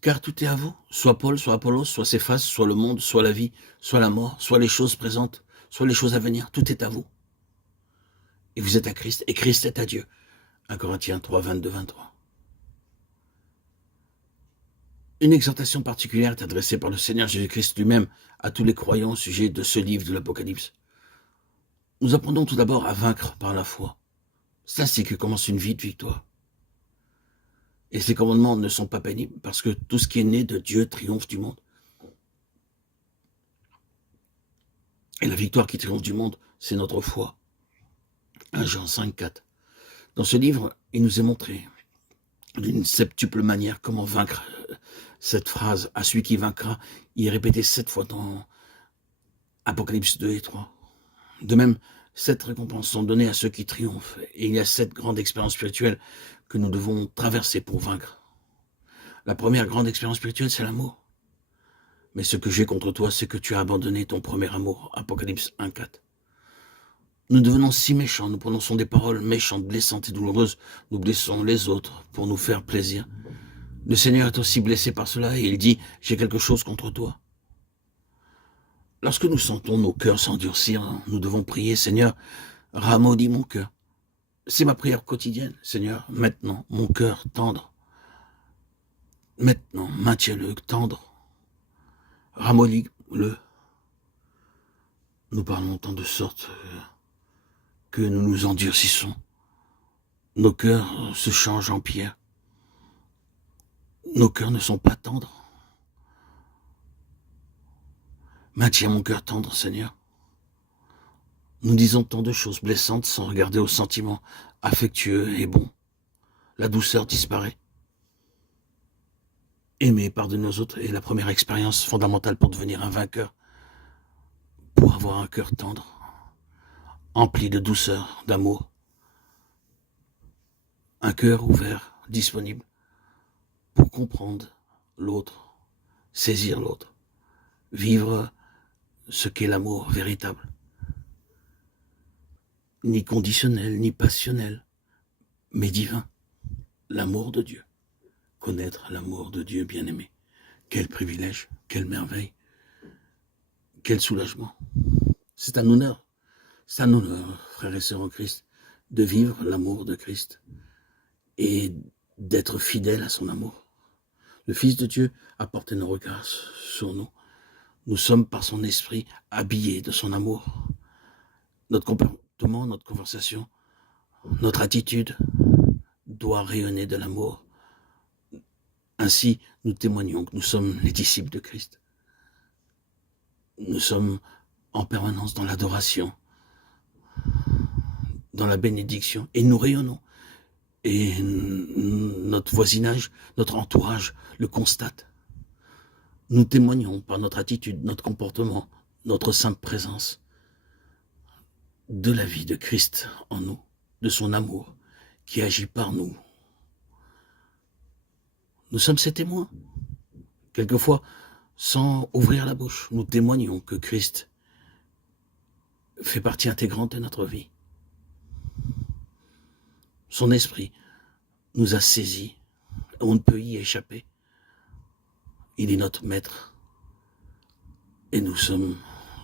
Car tout est à vous, soit Paul, soit Apollos, soit Céphas, soit le monde, soit la vie, soit la mort, soit les choses présentes, soit les choses à venir, tout est à vous. Et vous êtes à Christ, et Christ est à Dieu. 1 Corinthiens 3, 22, 23. Une exhortation particulière est adressée par le Seigneur Jésus-Christ lui-même à tous les croyants au sujet de ce livre de l'Apocalypse. Nous apprenons tout d'abord à vaincre par la foi. C'est ainsi que commence une vie de victoire. Et ces commandements ne sont pas pénibles parce que tout ce qui est né de Dieu triomphe du monde. Et la victoire qui triomphe du monde, c'est notre foi. 1 Jean 5, 4. Dans ce livre, il nous est montré d'une septuple manière comment vaincre. Cette phrase, à celui qui vaincra, il est répété 7 fois dans Apocalypse 2 et 3. De même, 7 récompenses sont données à ceux qui triomphent. Et il y a 7 grandes expériences spirituelles que nous devons traverser pour vaincre. La première grande expérience spirituelle, c'est l'amour. Mais ce que j'ai contre toi, c'est que tu as abandonné ton premier amour. Apocalypse 1, 4. Nous devenons si méchants, nous prononçons des paroles méchantes, blessantes et douloureuses. Nous blessons les autres pour nous faire plaisir. Le Seigneur est aussi blessé par cela et il dit, j'ai quelque chose contre toi. Lorsque nous sentons nos cœurs s'endurcir, nous devons prier, Seigneur, ramollis mon cœur. C'est ma prière quotidienne, Seigneur, maintenant, mon cœur tendre. Maintenant, maintiens-le tendre. Ramollis-le. Nous parlons tant de sorte que nous nous endurcissons. Nos cœurs se changent en pierre. Nos cœurs ne sont pas tendres. Maintiens mon cœur tendre, Seigneur. Nous disons tant de choses blessantes sans regarder aux sentiments affectueux et bons. La douceur disparaît. Aimer, pardonner aux autres est la première expérience fondamentale pour devenir un vainqueur. Pour avoir un cœur tendre, empli de douceur, d'amour. Un cœur ouvert, disponible pour comprendre l'autre, saisir l'autre, vivre ce qu'est l'amour véritable. Ni conditionnel, ni passionnel, mais divin. L'amour de Dieu. Connaître l'amour de Dieu bien-aimé. Quel privilège, quelle merveille, quel soulagement. C'est un honneur, frères et sœurs en Christ, de vivre l'amour de Christ et d'être fidèle à son amour. Le Fils de Dieu a porté nos regards sur nous. Nous sommes par son esprit habillés de son amour. Notre comportement, notre conversation, notre attitude doit rayonner de l'amour. Ainsi, nous témoignons que nous sommes les disciples de Christ. Nous sommes en permanence dans l'adoration, dans la bénédiction, et nous rayonnons. Et notre voisinage, notre entourage le constate. Nous témoignons par notre attitude, notre comportement, notre sainte présence de la vie de Christ en nous, de son amour qui agit par nous. Nous sommes ses témoins. Quelquefois, sans ouvrir la bouche, nous témoignons que Christ fait partie intégrante de notre vie. Son esprit nous a saisis, on ne peut y échapper. Il est notre maître et nous sommes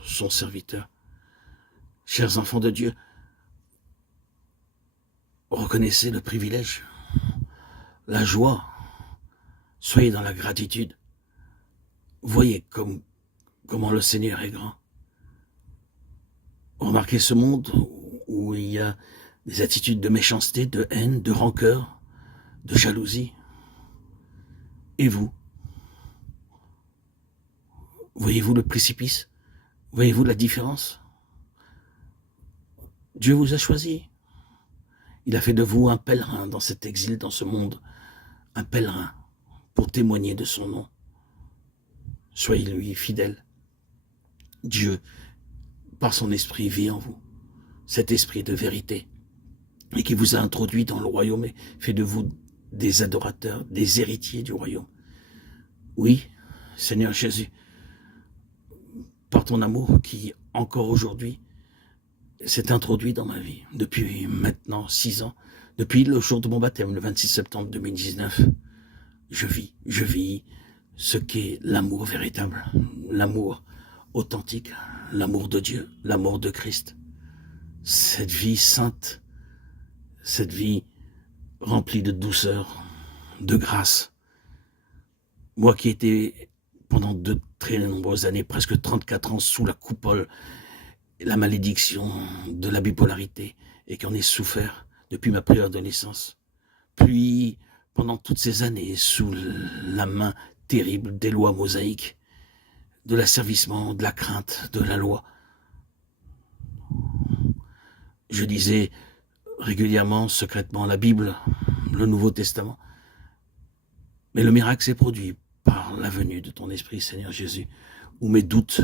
son serviteur. Chers enfants de Dieu, reconnaissez le privilège, la joie, soyez dans la gratitude. Voyez comment le Seigneur est grand. Remarquez ce monde où il y a des attitudes de méchanceté, de haine, de rancœur, de jalousie. Et vous? Voyez-vous le précipice? Voyez-vous la différence? Dieu vous a choisi. Il a fait de vous un pèlerin dans cet exil, dans ce monde. Un pèlerin pour témoigner de son nom. Soyez-lui fidèle. Dieu, par son esprit, vit en vous. Cet esprit de vérité. Et qui vous a introduit dans le royaume et fait de vous des adorateurs, des héritiers du royaume. Oui, Seigneur Jésus, par ton amour qui, encore aujourd'hui, s'est introduit dans ma vie depuis maintenant 6 ans, depuis le jour de mon baptême, le 26 septembre 2019. Je vis ce qu'est l'amour véritable, l'amour authentique, l'amour de Dieu, l'amour de Christ. Cette vie sainte, cette vie remplie de douceur, de grâce. Moi qui étais pendant de très nombreuses années, presque 34 ans, sous la coupole, la malédiction de la bipolarité, et qui en ai souffert depuis ma préadolescence. Puis, pendant toutes ces années, sous la main terrible des lois mosaïques, de l'asservissement, de la crainte, de la loi, je lisais régulièrement, secrètement, la Bible, le Nouveau Testament. Mais le miracle s'est produit par la venue de ton Esprit, Seigneur Jésus, où mes doutes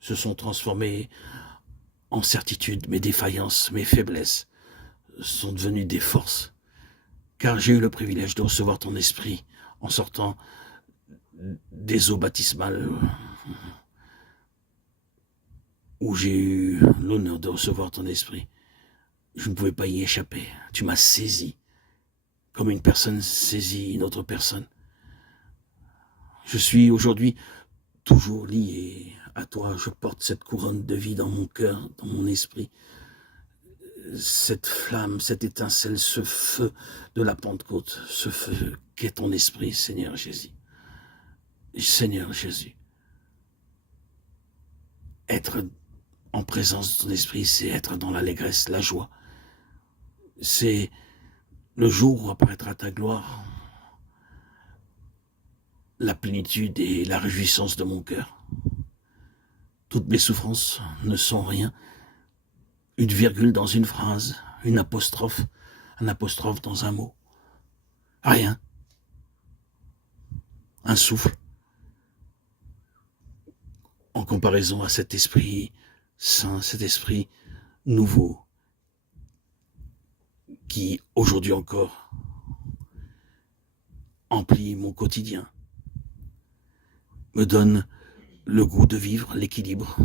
se sont transformés en certitude, mes défaillances, mes faiblesses sont devenues des forces, car j'ai eu le privilège de recevoir ton Esprit en sortant des eaux baptismales où j'ai eu l'honneur de recevoir ton Esprit. Je ne pouvais pas y échapper. Tu m'as saisi comme une personne saisit une autre personne. Je suis aujourd'hui toujours lié à toi. Je porte cette couronne de vie dans mon cœur, dans mon esprit. Cette flamme, cette étincelle, ce feu de la Pentecôte, ce feu qu'est ton esprit, Seigneur Jésus. Seigneur Jésus, être en présence de ton esprit, c'est être dans l'allégresse, la joie. C'est le jour où apparaîtra ta gloire, la plénitude et la réjouissance de mon cœur. Toutes mes souffrances ne sont rien. Une virgule dans une phrase, une apostrophe, un apostrophe dans un mot. Rien. Un souffle. En comparaison à cet esprit saint, cet esprit nouveau, qui aujourd'hui encore emplit mon quotidien, me donne le goût de vivre, l'équilibre,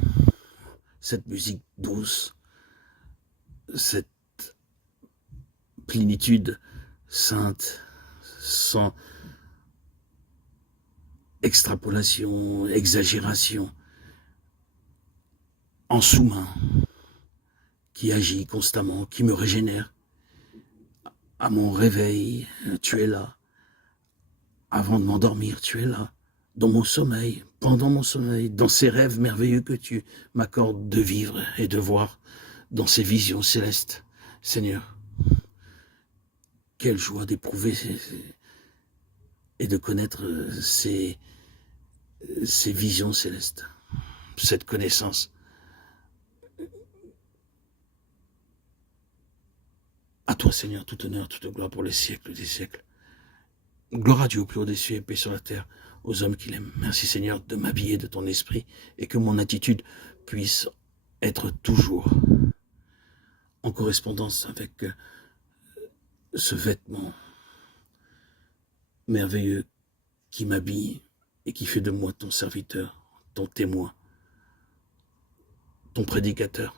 cette musique douce, cette plénitude sainte, sans extrapolation, exagération, en sous-main, qui agit constamment, qui me régénère. À mon réveil, tu es là. Avant de m'endormir, tu es là. Dans mon sommeil, pendant mon sommeil, dans ces rêves merveilleux que tu m'accordes de vivre et de voir, dans ces visions célestes. Seigneur, quelle joie d'éprouver et de connaître ces visions célestes, cette connaissance. À toi, Seigneur, tout honneur, toute gloire pour les siècles des siècles. Gloire à Dieu au plus haut des cieux et paix sur la terre, aux hommes qu'il aime. Merci, Seigneur, de m'habiller de ton esprit et que mon attitude puisse être toujours en correspondance avec ce vêtement merveilleux qui m'habille et qui fait de moi ton serviteur, ton témoin, ton prédicateur.